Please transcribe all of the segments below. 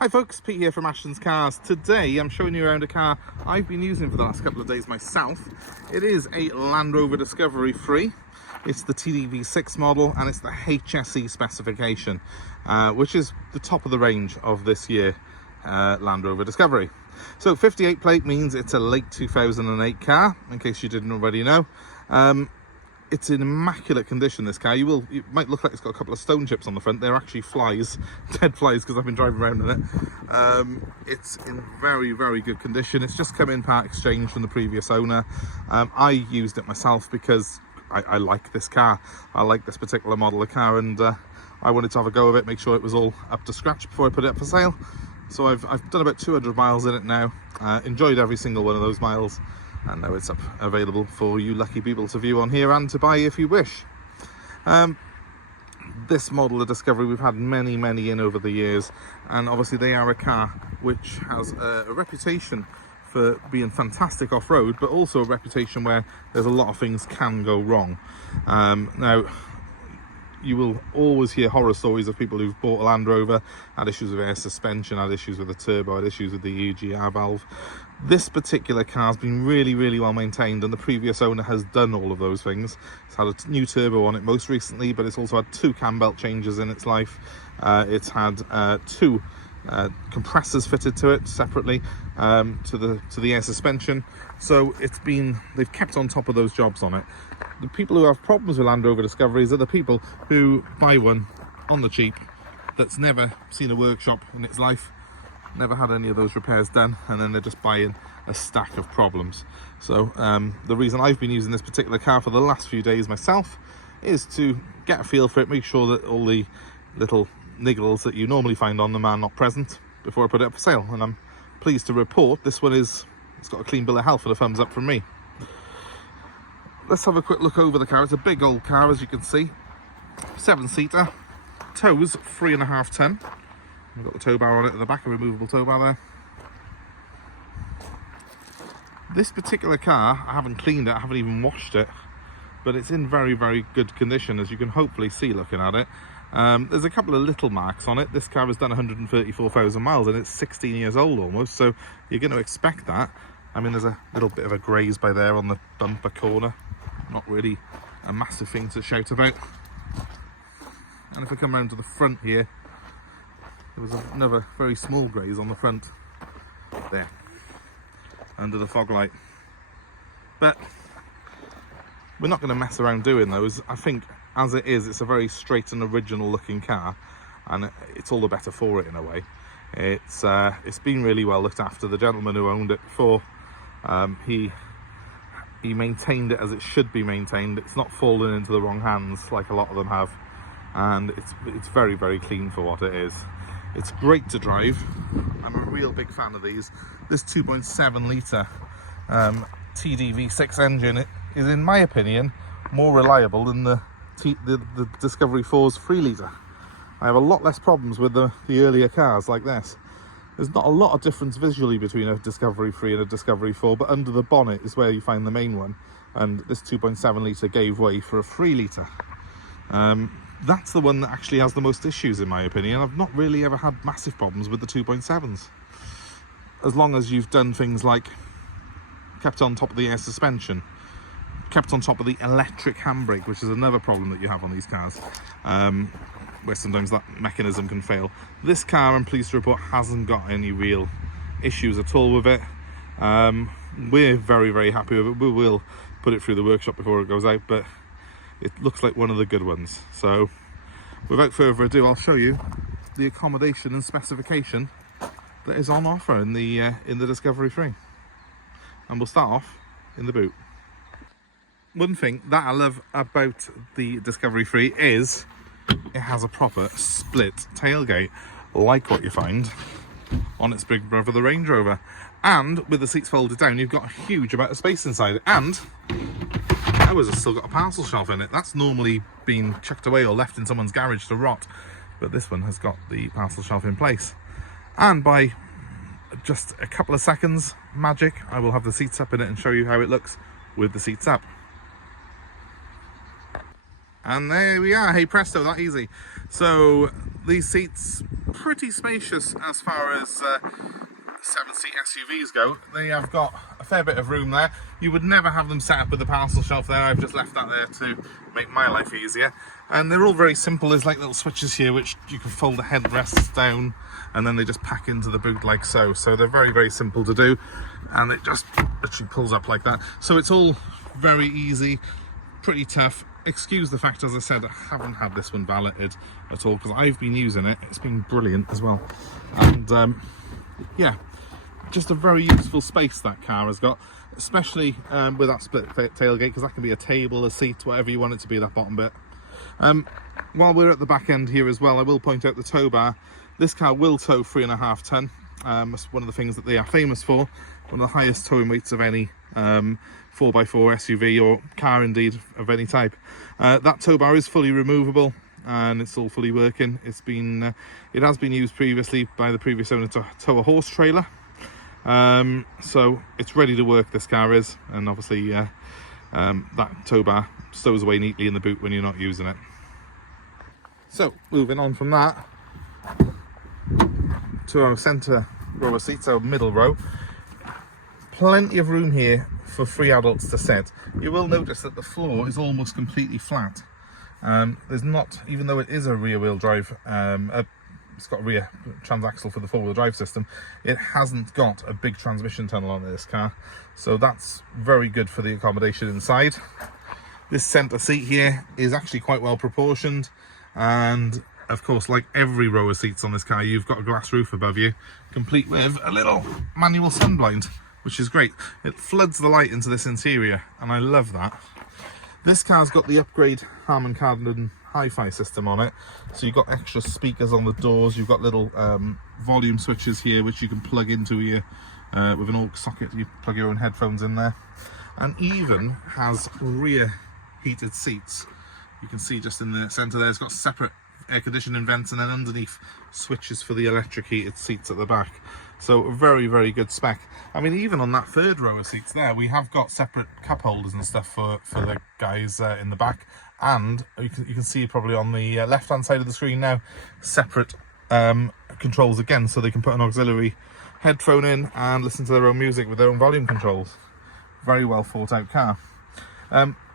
Hi folks, Pete here from Ashton's Cars. Today I'm showing you around a car I've been using for the last couple of days myself. It is a Landrover Discovery 3. It's the TDV6 model and it's the HSE specification, which is the top of the range of this year Landrover Discovery. So 58 plate means it's a late 2008 car, in case you didn't already know. It's in immaculate condition, this car. It might look like it's got a couple of stone chips on the front. They're actually flies, dead flies, because I've been driving around in it. It's in very, very good condition. It's just come in part exchange from the previous owner. I used it myself because I like this car. I like this particular model of car, and I wanted to have a go of it, make sure it was all up to scratch before I put it up for sale. So I've done about 200 miles in it now. Enjoyed every single one of those miles. And now it's available for you lucky people to view on here and to buy if you wish. This model of Discovery, we've had many in over the years, and obviously they are a car which has a reputation for being fantastic off-road, but also a reputation where there's a lot of things can go wrong. Now, you will always hear horror stories of people who've bought a Land Rover, had issues with air suspension, had issues with the turbo, had issues with the EGR valve. This particular car's been really well maintained, and the previous owner has done all of those things. It's had a new turbo on it most recently, but it's also had 2 cam belt changes in its life. It's had 2 compressors fitted to it separately to the air suspension. So they've kept on top of those jobs on it. The people who have problems with Land Rover Discoveries are the people who buy one on the cheap that's never seen a workshop in its life, never had any of those repairs done, and then they're just buying a stack of problems. So the reason I've been using this particular car for the last few days myself is to get a feel for it, make sure that all the little niggles that you normally find on them are not present before I put it up for sale. And I'm pleased to report this one it's got a clean bill of health and a thumbs up from me. Let's have a quick look over the car. It's a big old car, as you can see. 7-seater, tows 3.5 ton. We've got the tow bar on it at the back, a removable tow bar there. This particular car, I haven't cleaned it, I haven't even washed it, but it's in very good condition, as you can hopefully see looking at it. There's a couple of little marks on it. This car has done 134,000 miles and it's 16 years old almost, so you're going to expect that. I mean, there's a little bit of a graze by there on the bumper corner. Not really a massive thing to shout about. And if we come around to the front here, there was another very small graze on the front there, under the fog light. But we're not going to mess around doing those. I think as it is, it's a very straight and original looking car, and it's all the better for it in a way. It's been really well looked after. The gentleman who owned it before, he maintained it as it should be maintained. It's not fallen into the wrong hands like a lot of them have, and it's very clean for what it is. It's great to drive. I'm a real big fan of these. This 2.7 litre TDV6 engine is, in my opinion, more reliable than the Discovery 4's 3 litre. I have a lot less problems with the earlier cars like this. There's not a lot of difference visually between a Discovery 3 and a Discovery 4, but under the bonnet is where you find the main one, and this 2.7 litre gave way for a 3 litre. That's the one that actually has the most issues in my opinion. I've not really ever had massive problems with the 2.7s. As long as you've done things like kept on top of the air suspension, kept on top of the electric handbrake, which is another problem that you have on these cars, where sometimes that mechanism can fail. This car, I'm pleased to report, hasn't got any real issues at all with it. We're very happy with it. We will put it through the workshop before it goes out, but it looks like one of the good ones. So without further ado, I'll show you the accommodation and specification that is on offer in the Discovery 3, and we'll start off in the boot. One thing that I love about the Discovery 3 is it has a proper split tailgate, like what you find on its big brother, the Range Rover. And with the seats folded down, you've got a huge amount of space inside it. And ours has still got a parcel shelf in it. That's normally been chucked away or left in someone's garage to rot, but this one has got the parcel shelf in place. And by just a couple of seconds magic, I will have the seats up in it and show you how it looks with the seats up. And there we are. Hey presto, that easy. So these seats pretty spacious as far as 7-seat SUVs go. They have got a fair bit of room there. You would never have them set up with the parcel shelf there. I've just left that there to make my life easier. And they're all very simple. There's like little switches here which you can fold the headrests down and then they just pack into the boot like so. So they're very, very simple to do, and it just literally pulls up like that. So it's all very easy, pretty tough. Excuse the fact, as I said, I haven't had this one valeted at all because I've been using it. It's been brilliant as well. And yeah, just a very useful space that car has got, especially with that split tailgate, because that can be a table, a seat, whatever you want it to be, that bottom bit. While we're at the back end here as well, I will point out the tow bar. This car will tow 3.5 ton. That's one of the things that they are famous for, one of the highest towing weights of any 4x4 SUV or car indeed of any type. That tow bar is fully removable and it's all fully working. It's been it has been used previously by the previous owner to tow a horse trailer, so it's ready to work, this car is. And obviously that tow bar stows away neatly in the boot when you're not using it. So moving on from that to our centre row of seats, our middle row. Plenty of room here for 3 adults to sit. You will notice that the floor is almost completely flat. There's not, even though it is a rear wheel drive, it's got a rear transaxle for the 4-wheel drive system, it hasn't got a big transmission tunnel on this car, so that's very good for the accommodation inside. This centre seat here is actually quite well proportioned, and of course, like every row of seats on this car, you've got a glass roof above you, complete with a little manual sun blind, which is great. It floods the light into this interior, and I love that. This car's got the upgrade Harman Kardon hi-fi system on it, so you've got extra speakers on the doors. You've got little volume switches here which you can plug into here with an aux socket. You plug your own headphones in there, and even has rear heated seats. You can see just in the centre there, it's got separate air conditioning vents, and then underneath switches for the electric heated seats at the back. So a very, very good spec. I mean, even on that 3rd row of seats there, we have got separate cup holders and stuff for the guys in the back, and you can see probably on the left hand side of the screen now, separate controls again, so they can put an auxiliary headphone in and listen to their own music with their own volume controls. Very well thought out car.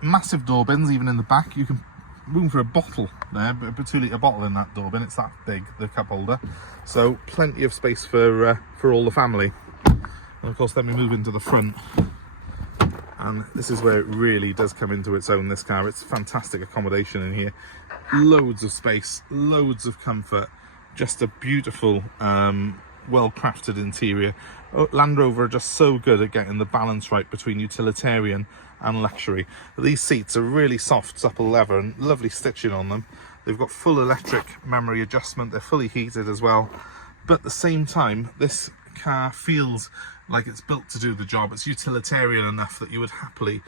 Massive door bins even in the back. You can room for a bottle there, a 2-litre bottle in that door bin. It's that big, the cup holder, so plenty of space for all the family. And of course then we move into the front, and this is where it really does come into its own, this car. It's fantastic accommodation in here, loads of space, loads of comfort, just a beautiful well crafted interior. Land Rover are just so good at getting the balance right between utilitarian and luxury. These seats are really soft, supple leather and lovely stitching on them. They've got full electric memory adjustment, they're fully heated as well, but at the same time this car feels like it's built to do the job. It's utilitarian enough that you would happily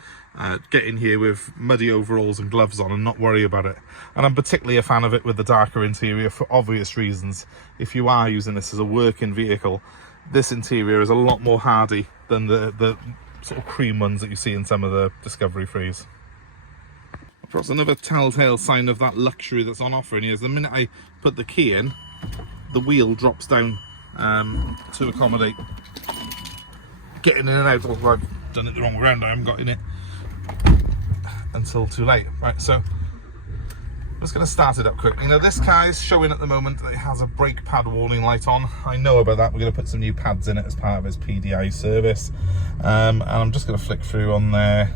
get in here with muddy overalls and gloves on and not worry about it. And I'm particularly a fan of it with the darker interior for obvious reasons. If you are using this as a working vehicle, this interior is a lot more hardy than the sort of cream ones that you see in some of the Discovery 3s. Of course, another telltale sign of that luxury that's on offer in here is the minute I put the key in, the wheel drops down to accommodate getting in and out. Although I've done it the wrong way around, I haven't got in it until too late. Right, so I'm just going to start it up quickly. Now this car is showing at the moment that it has a brake pad warning light on. I know about that. We're going to put some new pads in it as part of its PDI service, and I'm just going to flick through on there.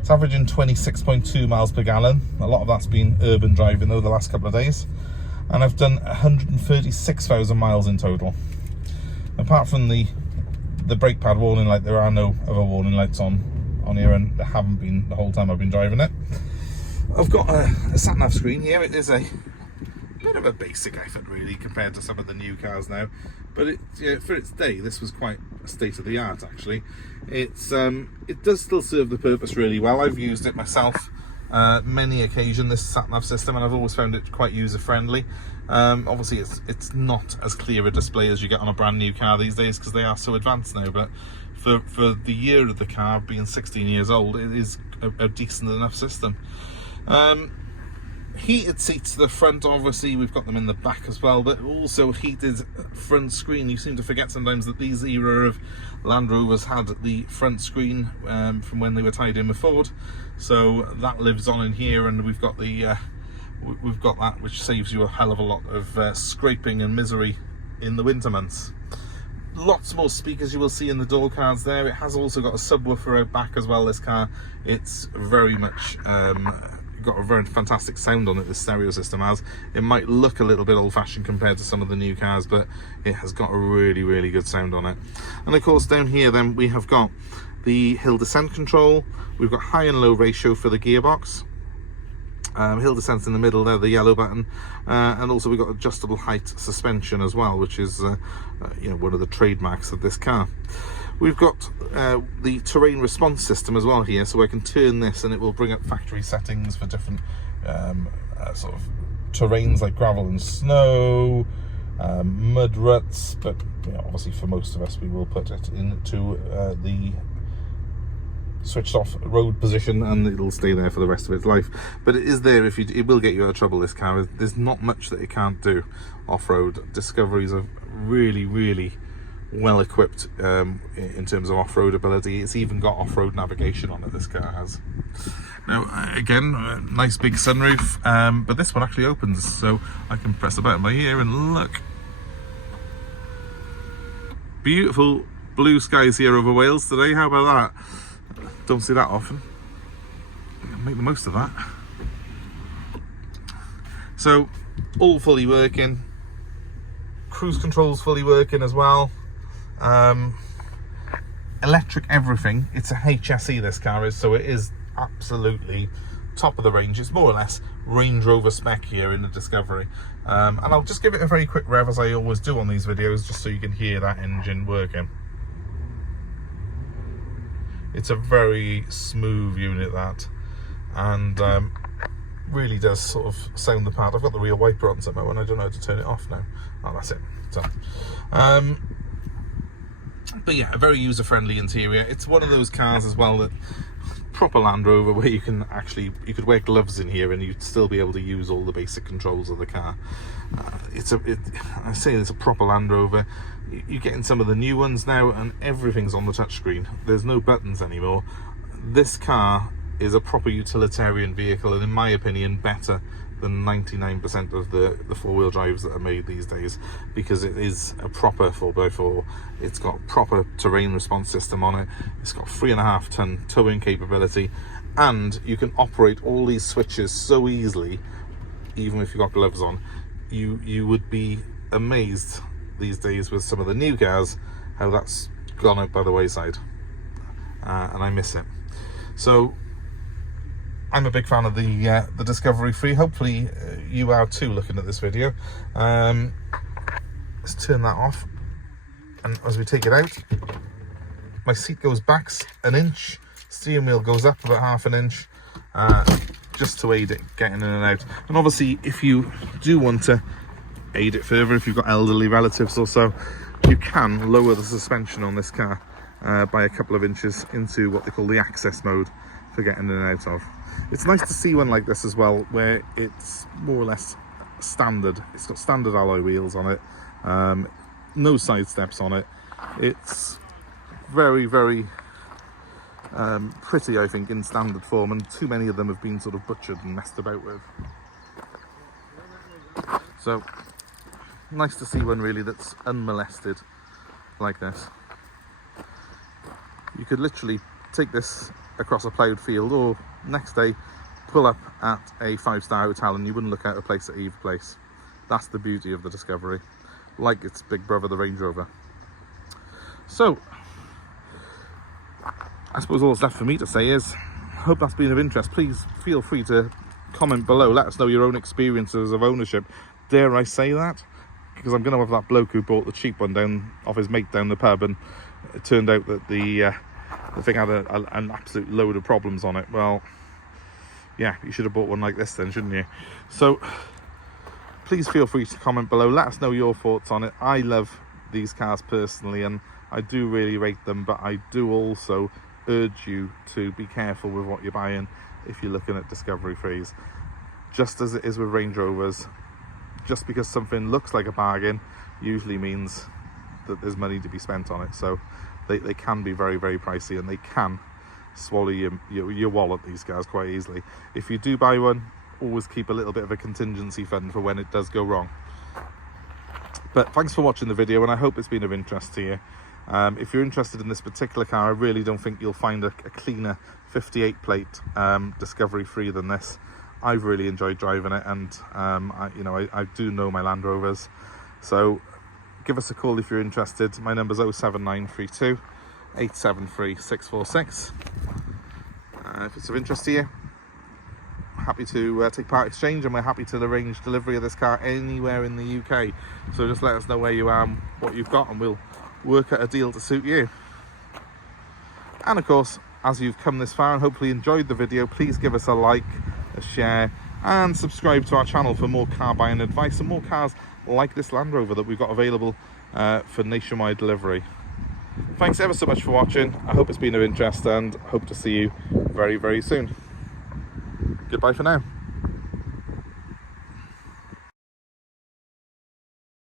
It's averaging 26.2 miles per gallon. A lot of that's been urban driving though the last couple of days, and I've done 136,000 miles in total. Apart from the brake pad warning light, there are no other warning lights on here, and there haven't been the whole time I've been driving it. I've got a sat-nav screen here. It is a bit of a basic effort really compared to some of the new cars now, but for its day this was quite a state-of-the-art actually. It does still serve the purpose really well. I've used it myself many occasions, this sat-nav system, and I've always found it quite user-friendly. Obviously it's not as clear a display as you get on a brand new car these days because they are so advanced now, but for the year of the car being 16 years old, it is a decent enough system. heated seats to the front, obviously we've got them in the back as well, but also heated front screen. You seem to forget sometimes that these era of Land Rovers had the front screen from when they were tied in with Ford, so that lives on in here, and we've got the we've got that, which saves you a hell of a lot of scraping and misery in the winter months. Lots more speakers you will see in the door cards there. It has also got a subwoofer out back as well, this car. It's very much got a very fantastic sound on it, this stereo system has. It might look a little bit old-fashioned compared to some of the new cars, but it has got a really, really good sound on it. And of course down here then we have got the hill descent control. We've got high and low ratio for the gearbox. Hill descent's in the middle there, the yellow button, and also we've got adjustable height suspension as well, which is you know, one of the trademarks of this car. We've got the terrain response system as well here, so I can turn this and it will bring up factory settings for different sort of terrains like gravel and snow, mud ruts, but you know, obviously for most of us we will put it into the switched off road position and it'll stay there for the rest of its life. But it is there if you, it will get you out of trouble, this car. There's not much that it can't do off-road. Discoveries are really, really well equipped in terms of off-road ability. It's even got off-road navigation on it, this car has. Now again, nice big sunroof, but this one actually opens, so I can press a button by here and look. Beautiful blue skies here over Wales today, how about that? Don't see that often. Make the most of that. So all fully working, cruise control's fully working as well. Electric everything. It's a HSE, this car is, so it is absolutely top of the range. It's more or less Range Rover spec here in the Discovery, and I'll just give it a very quick rev as I always do on these videos, just so you can hear that engine working. It's a very smooth unit, that, and really does sort of sound the part. I've got the rear wiper on somehow and I don't know how to turn it off now. Oh, that's it. So but yeah, a very user-friendly interior. It's one of those cars as well that proper Land Rover where you can actually, you could wear gloves in here and you'd still be able to use all the basic controls of the car. I say it's a proper Land Rover. You get in some of the new ones now and everything's on the touchscreen. There's no buttons anymore. This car is a proper utilitarian vehicle, and in my opinion better than 99% of the four-wheel drives that are made these days, because it is a proper 4x4. It's got proper terrain response system on it. It's got 3.5 ton towing capability, and you can operate all these switches so easily, even if you've got gloves on. You would be amazed these days with some of the new cars how that's gone out by the wayside, and I miss it. So I'm a big fan of the Discovery 3. Hopefully you are too, looking at this video. Let's turn that off, and as we take it out, my seat goes back an inch, steering wheel goes up about half an inch, just to aid it getting in and out. And obviously if you do want to aid it further, if you've got elderly relatives or so, you can lower the suspension on this car by a couple of inches into what they call the access mode for getting in and out of. It's nice to see one like this as well, where it's more or less standard. It's got standard alloy wheels on it, no side steps on it. It's very, very pretty, I think, in standard form, and too many of them have been sort of butchered and messed about with. So nice to see one really that's unmolested like this. You could literally take this across a ploughed field, or next day pull up at a 5-star hotel and you wouldn't look out of place at either place. That's the beauty of the Discovery, like its big brother the Range Rover. So I suppose all that's left for me to say is, hope that's been of interest. Please feel free to comment below, let us know your own experiences of ownership. Dare I say that? Because I'm going to have that bloke who bought the cheap one down off his mate down the pub, and it turned out that the thing had an absolute load of problems on it. Well, yeah, you should have bought one like this then, shouldn't you? So please feel free to comment below, let us know your thoughts on it. I love these cars personally, and I do really rate them, but I do also urge you to be careful with what you're buying if you're looking at Discovery 3s. just as it is with Range Rovers, just because something looks like a bargain usually means that there's money to be spent on it. So they can be very, very pricey, and they can swallow your wallet, these cars, quite easily. If you do buy one, always keep a little bit of a contingency fund for when it does go wrong. But thanks for watching the video, and I hope it's been of interest to you. If you're interested in this particular car, I really don't think you'll find a cleaner 58 plate Discovery 3 than this. I've really enjoyed driving it, and I do know my Land Rovers. So give us a call if you're interested. My number's 07932 873 646. If it's of interest to you, happy to take part exchange, and we're happy to arrange delivery of this car anywhere in the UK. So just let us know where you are and what you've got, and we'll work out a deal to suit you. And of course, as you've come this far and hopefully enjoyed the video, please give us a like, a share, and subscribe to our channel for more car buying advice and more cars like this Land Rover that we've got available for nationwide delivery. Thanks ever so much for watching. I hope it's been of interest, and hope to see you very, very soon. Goodbye for now.